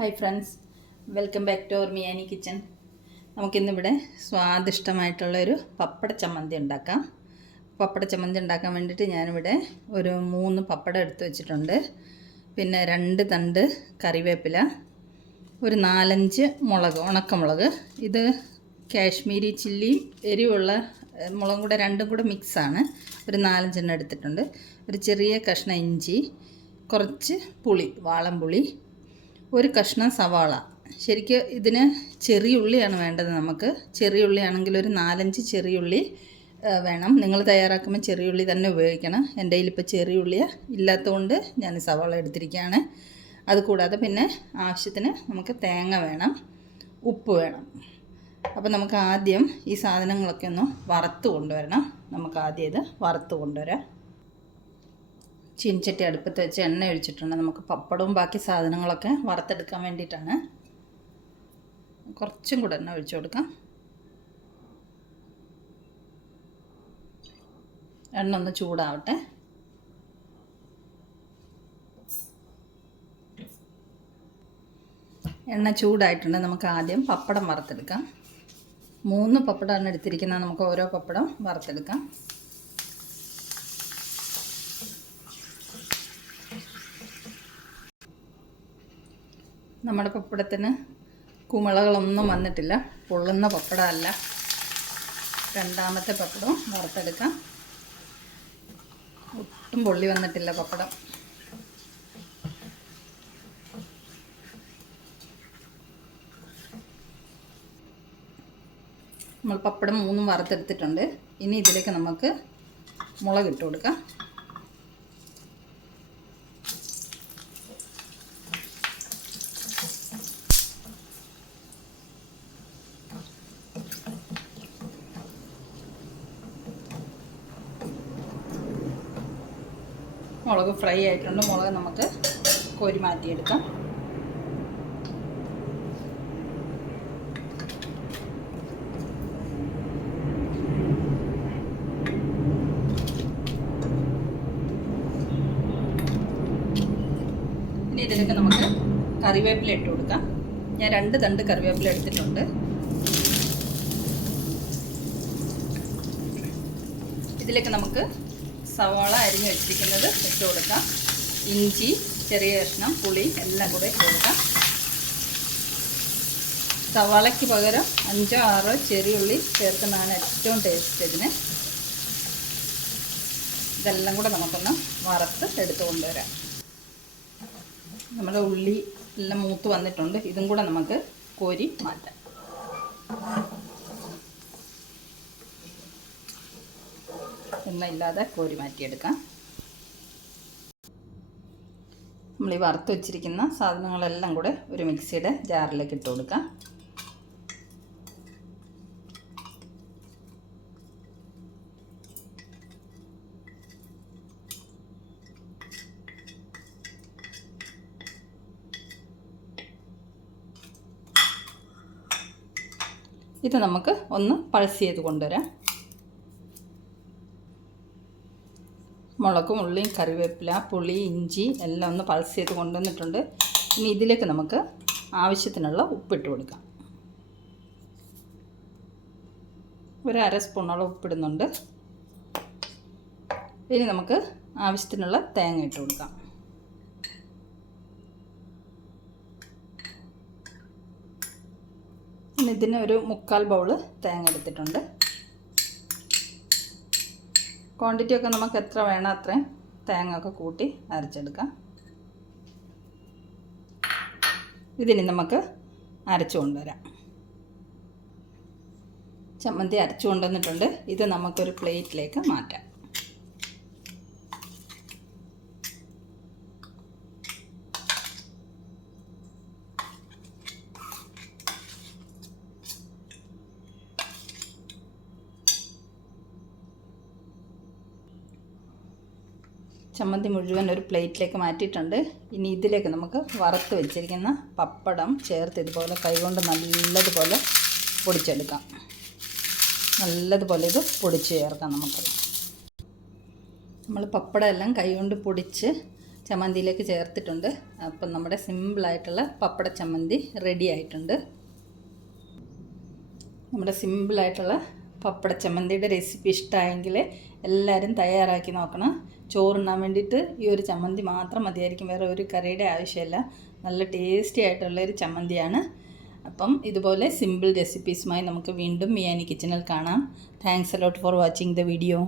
Hi friends, welcome back to our Miyani kitchen. നമുക്കിന്നിവിടെ സ്വാദിഷ്ടമായിട്ടുള്ളൊരു പപ്പട ചമ്മന്തി ഉണ്ടാക്കാം. പപ്പട ചമ്മന്തി ഉണ്ടാക്കാൻ വേണ്ടിയിട്ട് ഞാനിവിടെ ഒരു 3 പപ്പടം എടുത്ത് വെച്ചിട്ടുണ്ട്. പിന്നെ 2 തണ്ട് കറിവേപ്പില, ഒരു 4-5 മുളക്, ഉണക്കമുളക്. ഇത് കാശ്മീരി ചില്ലിയും എരിവുള്ള മുളകും കൂടെ രണ്ടും കൂടെ മിക്സാണ്. ഒരു 4-5 എണ്ണം എടുത്തിട്ടുണ്ട്. ഒരു ചെറിയ കഷ്ണം ഇഞ്ചി, കുറച്ച് പുളി, വാളംപുളി, ഒരു കഷ്ണം സവാള. ശരിക്കും ഇതിന് ചെറിയുള്ളിയാണ് വേണ്ടത്. നമുക്ക് ചെറിയുള്ളിയാണെങ്കിൽ ഒരു 4-5 ചെറിയുള്ളി വേണം. നിങ്ങൾ തയ്യാറാക്കുമ്പോൾ ചെറിയുള്ളി തന്നെ ഉപയോഗിക്കണം. എൻ്റെ കയ്യിലിപ്പോൾ ചെറിയുള്ളി ഇല്ലാത്തതുകൊണ്ട് ഞാൻ സവാള എടുത്തിരിക്കുകയാണ്. അതുകൂടാതെ പിന്നെ ആവശ്യത്തിന് നമുക്ക് തേങ്ങ വേണം, ഉപ്പ് വേണം. അപ്പോൾ നമുക്ക് ആദ്യം ഈ സാധനങ്ങളൊക്കെ ഒന്ന് വറുത്ത് കൊണ്ടുവരണം. നമുക്ക് ആദ്യം ഇത് വറുത്ത് കൊണ്ടുവരാം. ചീനിച്ചട്ടി അടുപ്പത്ത് വെച്ച് എണ്ണ ഒഴിച്ചിട്ടുണ്ട്. നമുക്ക് പപ്പടവും ബാക്കി സാധനങ്ങളൊക്കെ വറുത്തെടുക്കാൻ വേണ്ടിയിട്ടാണ്. കുറച്ചും കൂടെ എണ്ണ ഒഴിച്ചു കൊടുക്കാം. എണ്ണ ഒന്ന് ചൂടാവട്ടെ. എണ്ണ ചൂടായിട്ടുണ്ട്. നമുക്ക് ആദ്യം പപ്പടം വറുത്തെടുക്കാം. 3 പപ്പടമാണ് എടുത്തിരിക്കുന്നത്. നമുക്ക് ഓരോ പപ്പടം വറുത്തെടുക്കാം. നമ്മുടെ പപ്പടത്തിന് കുമിളകളൊന്നും വന്നിട്ടില്ല. പൊള്ളുന്ന പപ്പടമല്ല. രണ്ടാമത്തെ പപ്പടവും വറുത്തെടുക്കാം. ഒട്ടും പൊള്ളി വന്നിട്ടില്ല പപ്പടം. നമ്മൾ പപ്പടം 3 വറുത്തെടുത്തിട്ടുണ്ട്. ഇനി ഇതിലേക്ക് നമുക്ക് മുളക് ഇട്ട് കൊടുക്കാം. മുളക് ഫ്രൈ ആയിട്ടുണ്ട്. മുളക് നമുക്ക് കോരി മാറ്റിയെടുക്കാം. ഇനി ഇതിലേക്ക് നമുക്ക് കറിവേപ്പില ഇട്ട് കൊടുക്കാം. ഞാൻ 2 തണ്ട് കറിവേപ്പില എടുത്തിട്ടുണ്ട്. ഇതിലേക്ക് നമുക്ക് സവാള അരിഞ്ഞ് വെച്ചിരിക്കുന്നത് ഇട്ട് കൊടുക്കാം. ഇഞ്ചി, ചെറിയ കഷ്ണം, പുളി എല്ലാം കൂടെ ഇട്ട് കൊടുക്കാം. സവാളയ്ക്ക് പകരം 5-6 ചെറിയുള്ളി ചേർക്കുന്നതാണ് ഏറ്റവും ടേസ്റ്റ് ഇതിന്. ഇതെല്ലാം കൂടെ നമുക്കൊന്ന് വറുത്ത് എടുത്ത് കൊണ്ടുവരാം. നമ്മുടെ ഉള്ളി എല്ലാം മൂത്ത് വന്നിട്ടുണ്ട്. ഇതും കൂടെ നമുക്ക് കോരി മാറ്റാം. എണ്ണയില്ലാതെ കോരി മാറ്റിയെടുക്കാം. നമ്മൾ ഈ വറുത്ത് വെച്ചിരിക്കുന്ന സാധനങ്ങളെല്ലാം കൂടെ ഒരു മിക്സിയുടെ ജാറിലേക്ക് ഇട്ട് കൊടുക്കാം. ഇത് നമുക്ക് ഒന്ന് പൾസ് ചെയ്ത് കൊണ്ടുവരാം. മുളകും ഉള്ളിയും കറിവേപ്പില, പുളി, ഇഞ്ചി എല്ലാം ഒന്ന് പൾസ് ചെയ്ത് കൊണ്ടുവന്നിട്ടുണ്ട്. ഇനി ഇതിലേക്ക് നമുക്ക് ആവശ്യത്തിനുള്ള ഉപ്പിട്ട് കൊടുക്കാം. ഒരു 1/2 സ്പൂണോളം ഉപ്പിടുന്നുണ്ട്. ഇനി നമുക്ക് ആവശ്യത്തിനുള്ള തേങ്ങ ഇട്ട് കൊടുക്കാം. ഇനി ഇതിന് ഒരു 3/4 ബൗൾ തേങ്ങ എടുത്തിട്ടുണ്ട്. ക്വാണ്ടിറ്റി ഒക്കെ നമുക്ക് എത്ര വേണം അത്രയും തേങ്ങ ഒക്കെ കൂട്ടി അരച്ചെടുക്കാം. ഇതിനി നമുക്ക് അരച്ചു കൊണ്ടുവരാം. ചമ്മന്തി അരച്ചു കൊണ്ടുവന്നിട്ടുണ്ട്. ഇത് നമുക്കൊരു പ്ലേറ്റിലേക്ക് മാറ്റാം. ചമ്മന്തി മുഴുവൻ ഒരു പ്ലേറ്റിലേക്ക് മാറ്റിയിട്ടുണ്ട്. ഇനി ഇതിലേക്ക് നമുക്ക് വറുത്ത് വെച്ചിരിക്കുന്ന പപ്പടം ചേർത്ത് ഇതുപോലെ കൈകൊണ്ട് നല്ലതുപോലെ പൊടിച്ചെടുക്കാം. നല്ലതുപോലെ ഇത് പൊടിച്ച് ചേർക്കാം. നമുക്ക് നമ്മൾ പപ്പടം എല്ലാം കൈകൊണ്ട് പൊടിച്ച് ചമ്മന്തിയിലേക്ക് ചേർത്തിട്ടുണ്ട്. അപ്പം നമ്മുടെ സിമ്പിളായിട്ടുള്ള പപ്പട ചമ്മന്തി റെഡി ആയിട്ടുണ്ട്. നമ്മുടെ സിമ്പിളായിട്ടുള്ള പപ്പട ചമ്മന്തിയുടെ റെസിപ്പി ഇഷ്ടമായെങ്കിൽ എല്ലാവരും തയ്യാറാക്കി നോക്കണം. ചോറുണ്ണാൻ വേണ്ടിയിട്ട് ഈ ഒരു ചമ്മന്തി മാത്രം മതിയായിരിക്കും, വേറെ ഒരു കറിയുടെ ആവശ്യമില്ല. നല്ല ടേസ്റ്റി ആയിട്ടുള്ളൊരു ചമ്മന്തിയാണ്. അപ്പം ഇതുപോലെ സിമ്പിൾ റെസിപ്പീസുമായി നമുക്ക് വീണ്ടും മിയാനി കിച്ചണിൽ കാണാം. Thanks a lot for watching the video.